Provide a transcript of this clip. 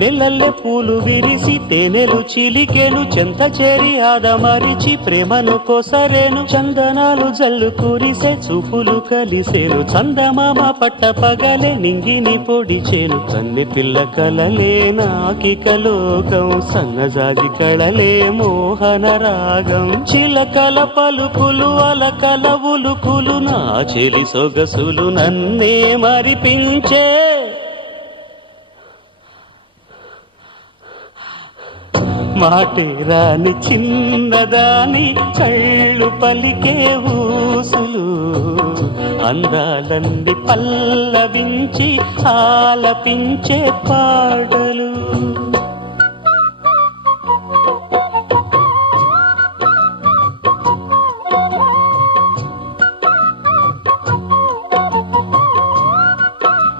వెన్నెలల్లె పూలు విరిసి తేనెలు చిలికెను చెంత చేరి ఆదమరిచి ప్రేమను కొసరేను చందనాలు జల్లు కురిసే చూపులు కలిసేను చందమామ పట్ట పగలే నింగిని పొడిచేను కన్నె పిల్ల కలలే నాకిక లోకం సన్నజాజి కళలే మోహన రాగం చిలకల పలుకులు అలకల ఉలుకులు నా చెలి సొగసులు నన్నే మరిపించే మాటే రాని చిన్నదాని కళ్ళు పలికే ఊసులు అందాలన్నీ పల్లవించి ఆలపించే పాటలు